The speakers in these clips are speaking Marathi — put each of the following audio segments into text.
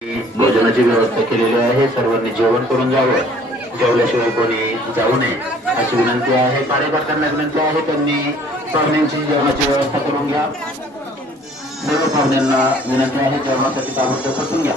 भोजनाची व्यवस्था केलेली आहे. सर्वांनी जेवण करून जावं, जेवल्याशिवाय कोणी जाऊ नये अशी विनंती आहे. कार्यकर्त्यांना विनंती आहे त्यांनी पाहुण्यांची जेवणाची व्यवस्था करून घ्या. सर्व पाहुण्यांना विनंती आहे जेवणासाठी ताबडतोब बसून घ्या.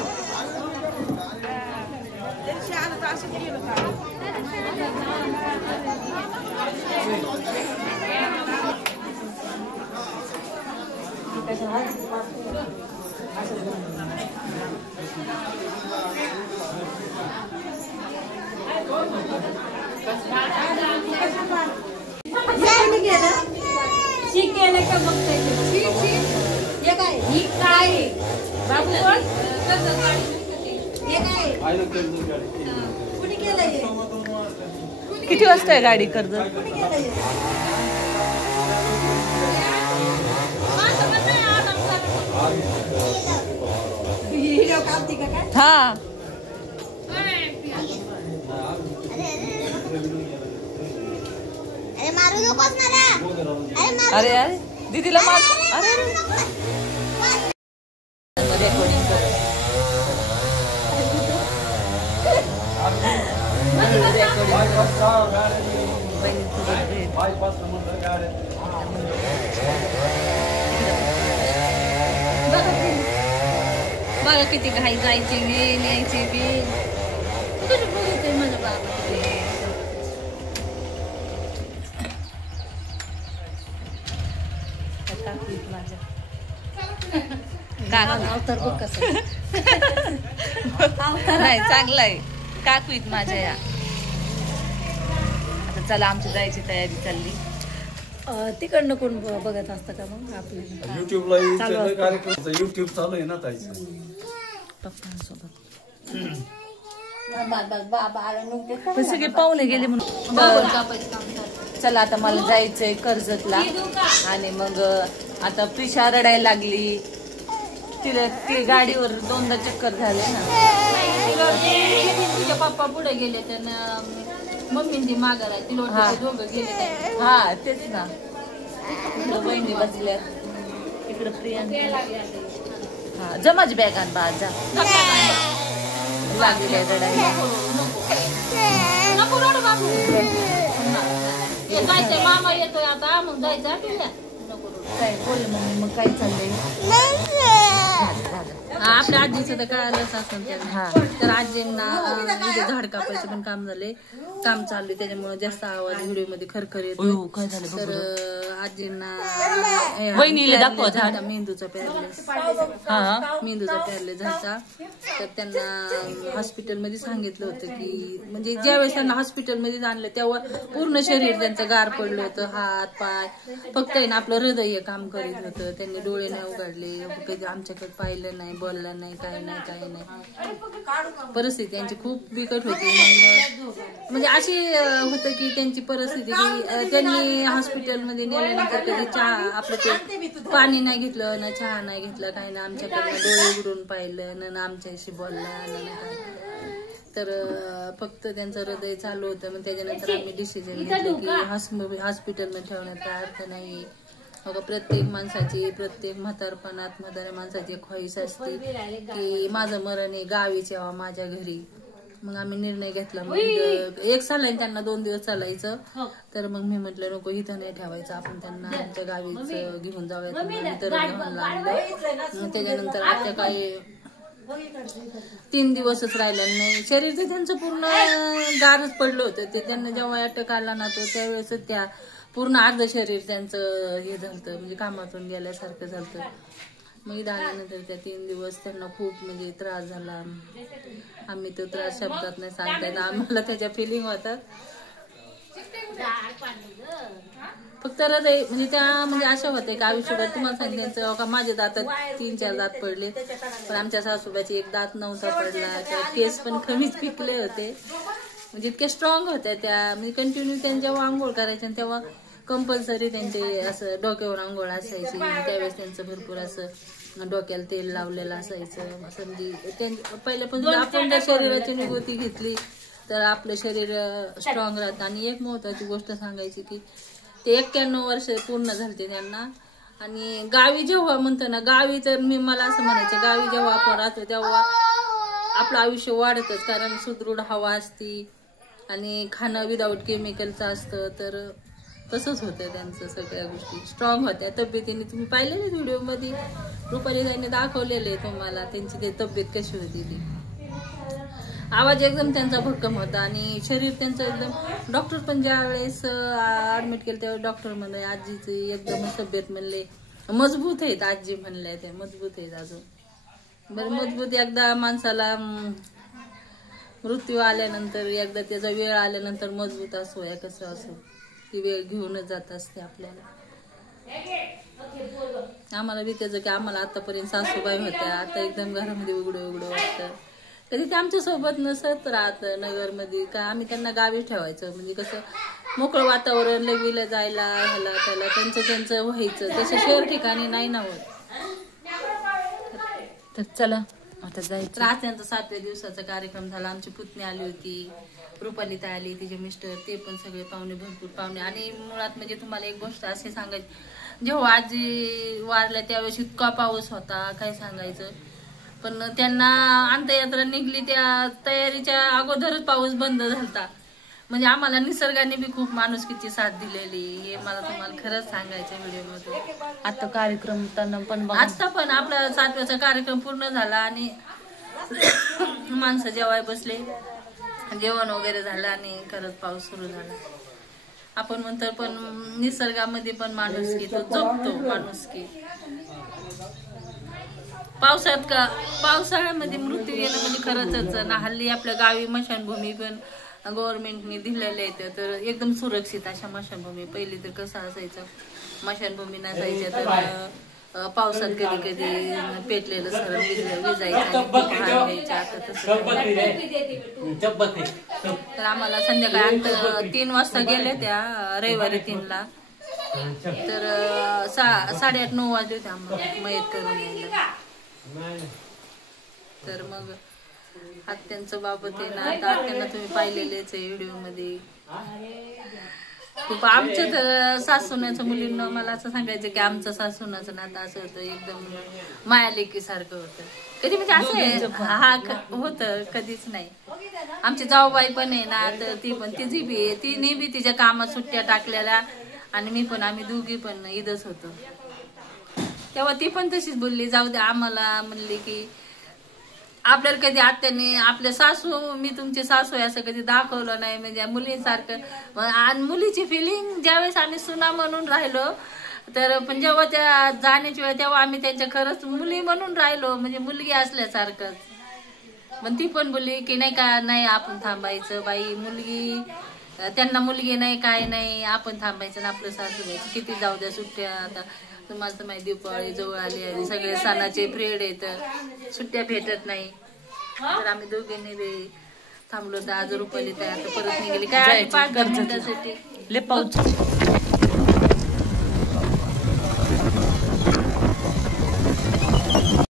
किती वाजता आहे गाडी कर्ज? हा मारू नकोस मला. अरे अरे दीदीला मार. अरे बघा किती घाई जायची न्यायची बी कुठे बघतोय माझा बाबा. नाही चांगलं आहे काकवीत माझ्या या. आता चला आमची जायची तयारी चालली. तिकडनं कोण बघत असतं का मग आपल्याला? युट्यूबला कार्यक्रम युट्यूब चालू आहे ना ताईचं. पप्पांसोबत सगळे पाहुणे गेले म्हणून चला आता मला जायचंय कर्जतला. आणि मग आता प्रिशा रडायला लागली. तिला ती गाडीवर 2दा चक्कर झाले ना. तिच्या पप्पा पुढे गेले त्यांना मम्मी ती माघार आहे तिला दोघं गेले. हा तेच ना. इकडं बहिणी बसल्या, इकडं प्रियांका. हा जमाच बॅग आण बा जा. लागली रडायला. नको रडू बाबू. जायचंय मामा येतोय आता मग जायचं तुझ्या. काय बोल मम्मी मग काय चाललंय? आपल्या आजीचं तर कळालंच असेल त्यांना. तर आजींना झाड कापायचं पण काम झाले, काम चालू त्याच्यामुळे जास्त आवाज व्हिडिओ मध्ये खरखर येतो. काय झालं? तर आजींना वहिनीला दाखवा झाड. मेंदूचा पॅरलेस झाला. तर त्यांना हॉस्पिटलमध्ये सांगितलं होतं की म्हणजे ज्यावेळेस त्यांना हॉस्पिटलमध्ये आणलं तेव्हा पूर्ण शरीर त्यांचं गार पडलं होतं. हात पाय फक्त आहे ना आपलं हृदय काम करीत होतं. त्यांनी डोळे नाही उघडले, कधी आमच्याकडे पाहिलं नाही, बोलला नाही, काही नाही. परिस्थिती त्यांची खूप बिकट होती. म्हणजे अशी होतं की त्यांची परिस्थिती की त्यांनी हॉस्पिटलमध्ये नेल्यानंतर कधी चहा आपलं ते पाणी नाही घेतलं ना, चहा नाही घेतलं, काही ना. आमच्याकडनं डोळे उघडून पाहिलं ना, आमच्याशी बोलला ना. तर फक्त त्यांचं हृदय चालू होतं. मग त्याच्यानंतर आम्ही डिसिजन घेतलं की हॉस्पिटलमध्ये ठेवण्यात काय अर्थ नाही. प्रत्येक माणसाची प्रत्येक म्हाताऱ्या माणसाची एक ख्वाहिश असते की माझं मरण आहे गावीच यावं माझ्या घरी. मग आम्ही निर्णय घेतला. मग एक चालाय त्यांना 2 दिवस चालायचं. तर मग मी म्हटलं नको इथं नाही ठेवायचं, आपण त्यांना आमच्या गावीच घेऊन जाऊयात. तर आणलं. त्याच्यानंतर आता काही 3 दिवसच राहिलं नाही. शरीर तर त्यांचं पूर्ण गारच पडलं होतं. ते त्यांना जेव्हा अटक आला ना तो त्यावेळेस त्या पूर्ण अर्ध शरीर त्यांचं हे झालं, म्हणजे कामातून गेल्यासारखं झालं. मग इथं आल्यानंतर त्या 3 दिवस त्यांना खूप म्हणजे त्रास झाला. आम्ही तो त्रास शब्दात नाही सांगता येत. आम्हाला त्याच्या फिलिंग होतात. फक्त हृदय म्हणजे त्या म्हणजे असं होतं की आयुष्यभर तुम्हाला सांगितलं का माझे दातात 3-4 दात पडले, पण आमच्या सासूबाईचे एक दात नव्हता पडला. केस पण कमीच पिकले होते. म्हणजे इतक्या स्ट्रॉंग होत्या त्या. म्हणजे कंटिन्यू त्यांच्या जेव्हा आंघोळ करायच्या तेव्हा कंपल्सरी त्यांचे असं डोक्यावर आंघोळ असायची. त्यावेळेस त्यांचं भरपूर असं डोक्याला तेल लावलेलं असायचं. असं म्हणजे पहिल्यापासून आपण त्या शरीराची निगोती घेतली तर आपलं शरीर स्ट्रॉंग राहतं. आणि एक महत्वाची गोष्ट सांगायची की ते 91 वर्ष पूर्ण झालते त्यांना. आणि गावी जेव्हा म्हणतो ना, गावी तर मला असं म्हणायचं गावी जेव्हा आपण राहतो तेव्हा आपलं आयुष्य वाढतच, कारण सुदृढ हवा असती आणि खाणं विदाऊट केमिकलचं असतं, तर तसंच होतं त्यांचं. सगळ्या गोष्टी स्ट्रॉंग होत्या तब्येतीने. तुम्ही पाहिलेले व्हिडिओमध्ये रुपाली ताईने दाखवलेले तुम्हाला त्यांची ते तब्येत कशी होती ती. आवाज एकदम त्यांचा भक्कम होता आणि शरीर त्यांचं एकदम. डॉक्टर पण ज्या वेळेस ऍडमिट केलं त्यावेळेस डॉक्टर म्हणले आजीची एकदम तब्येत म्हणले मजबूत आहेत. आजी म्हणले ते मजबूत आहेत अजून. बरं मजबूत एकदा माणसाला मृत्यू आल्यानंतर, एकदा त्याचा वेळ आल्यानंतर मजबूत असो या कसं असो, ती वेळ घेऊनच जात असते आपल्याला. आम्हाला बी त्याचं की आम्हाला आतापर्यंत सासूबाई होत्या, आता एकदम घरामध्ये उघडं उघडं वाटतं. कधी ते आमच्या सोबत नसत राहत नगरमध्ये का, आम्ही त्यांना गावी ठेवायचं. म्हणजे कसं मोकळं वातावरण, लगीला जायला ह्याला त्याला त्यांचं व्हायचं. तसं शहर ठिकाणी नाही ना होत. तर चला आता जायचं. आज त्यांचा 7व्या दिवसाचा कार्यक्रम झाला. आमची पुतणी आली होती, रुपाली ताई आली, तिचे मिस्टर, ते पण सगळे पाहुणे, भरपूर पाहुणे. आणि मुळात म्हणजे तुम्हाला एक गोष्ट असे सांगायची, जेव्हा आजी वारल्या त्यावेळेस इतका पाऊस होता काय सांगायचं. पण त्यांना अंत्ययात्रा निघली त्या तयारीच्या अगोदरच पाऊस बंद झाला. म्हणजे आम्हाला निसर्गाने बी खूप माणुसकीची साथ दिलेली, हे मला तुम्हाला खरंच सांगायचं व्हिडिओमध्ये. आता कार्यक्रम पण आता पण आपला 7व्याचा कार्यक्रम पूर्ण झाला आणि माणसं जेवाय बसले, जेवण वगैरे झालं आणि खरंच पाऊस सुरू झाला. आपण म्हणतो पण निसर्गामध्ये पण माणुसकी तो जपतो. माणुसकी पावसाळ्यामध्ये मृत्यू येणं म्हणजे खरंच ना. हल्ली आपल्या गावी मशानभूमी पण गव्हर्नमेंटने दिलेले आहेत, तर एकदम सुरक्षित अशा मशानभूमी. पहिली तर कसं असायचं, मशानभूमी नसायच्या तर पावसात कधी कधी पेटलेलं सरळ विजायचं. तर आम्हाला संध्याकाळी 3 वाजता गेले त्या रविवारी 3ला, तर 8:30-9 वाजले होते आम्हाला मयत करून यायला. तर मग आत्यांचं बाबत आहे ना, आता आत्यांना तुम्ही पाहिलेलेच आहे व्हिडिओमध्ये. खूप आमचं तर सासूनाचं मुलींना मला असं सांगायचं की आमचं सासूनाचं नातं असं होतं, एकदम मायालेकी सारखं होतं. कधी म्हणजे असं हा होतं कधीच नाही. आमची जाऊबाई पण आहे ना, तर ती पण तिने बी तिच्या कामात सुट्ट्या टाकलेल्या आणि मी पण, आम्ही दोघी पण इथंच होतो. तेव्हा ती पण तशीच बोलली, जाऊ दे. आम्हाला म्हणली की आपल्याला कधी आत्याने आपल्या सासू, मी तुमची सासू आहे असं कधी दाखवलं नाही, म्हणजे मुलींसारखं. आणि मुलीची फिलिंग ज्यावेळेस आम्ही सुना म्हणून राहिलो, तर पण जेव्हा त्या जाण्याची वेळ तेव्हा आम्ही त्यांच्या खरंच मुली म्हणून राहिलो, म्हणजे मुलगी असल्यासारखंच. पण ती पण बोलली की नाही का, नाही आपण थांबायचं बाई, मुलगी त्यांना मुलगी नाही काय नाही, आपण थांबायचं ना आपलं सासू द्यायचं. किती जाऊ द्या सुट्ट्या. आता तुम्हाला तर माहिती दिवाळी जवळ आली आणि सगळे सणाचे पिरियड आहेत, सुट्ट्या भेटत नाही. तर आम्ही दोघींनी थांबलो. तर आज रुपाली ताई आता परत निघाली काय 5 मिनिटासाठी. लय पाऊस